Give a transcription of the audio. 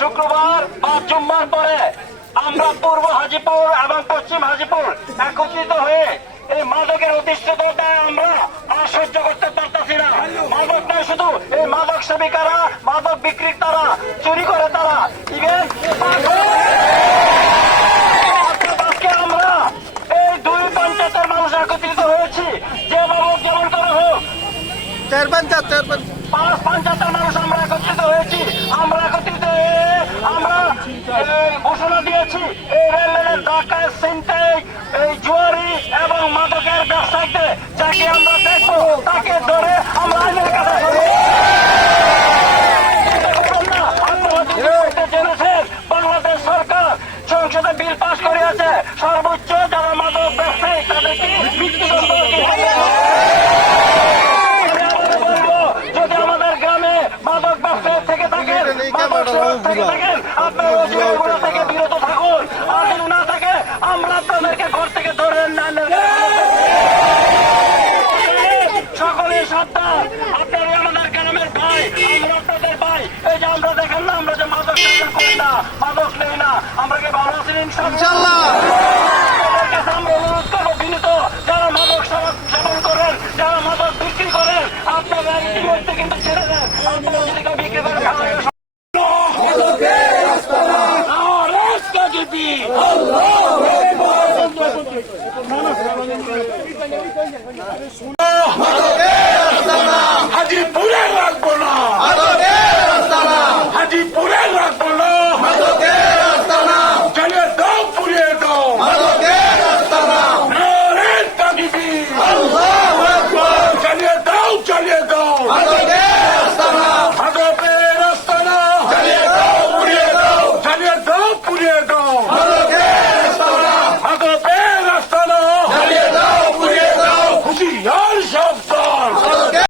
শুক্রবার বা জুম্মার পরে আমরা পূর্ব হাজীপুর এবং পশ্চিম হাজীপুর একত্রিত হয়ে এই মাদকের অতিষ্ঠতা আমরা আর সহ্য করতে পারতেছি না। মাদক নয় শুধু, এই মাদক সেবিকারা, মাদক বিক্রেতারা, চুরি করে তারা, ইভেন আজকে আমরা এই দুই পঞ্চায়েতের মানুষ একত্রিত হয়েছি। যে মাদক যেমন করা হোক, পাঁচ পঞ্চায়েতের মানুষ আমরা একত্রিত হয়েছি। আমরা একত্রিত হয়ে আমরা ঘোষণা দিয়েছি এই রেললাইনের ঢাকায় ছিনতাই, এই জুয়ারি এবং মাদকের ব্যবসায়ীদের যাকে আমরা দেখবো তাকে ধরে আমরা আইনের কাছে জেনেছেন বাংলাদেশ সরকার সংসদে বিল পাশ করিয়াছে, সর্বোচ্চ যারা মাদক ব্যবসায়ী তাদেরকে মৃত্যুদণ্ড মাদক ব্যবসায়ী থেকে থাকেন, আপনার অভিযোগগুলো থেকে বিরত থাকুন। আর যদি না থাকে আমরা আপনাদেরকে ঘর থেকে ধরে সকলে সাবধান। আপনারা আমাদের গ্রামের ভাই, আমরা আপনাদের ভাই। এই যে আমরা দেখেন না, আমরা যে মাদক সেবন করি না, মাদক নেই না, আমরা কি ভালো আছি ইনশাআল্লাহ? আমরা অনুরোধ করবো বিনীত, যারা মাদক সেবন করেন, যারা মাদক বিক্রি করেন, আপনারা ইতিমধ্যে কিন্তু ছেড়ে দেন। আপনারা যদি কেউ বিক্রি করেন আল্লাহ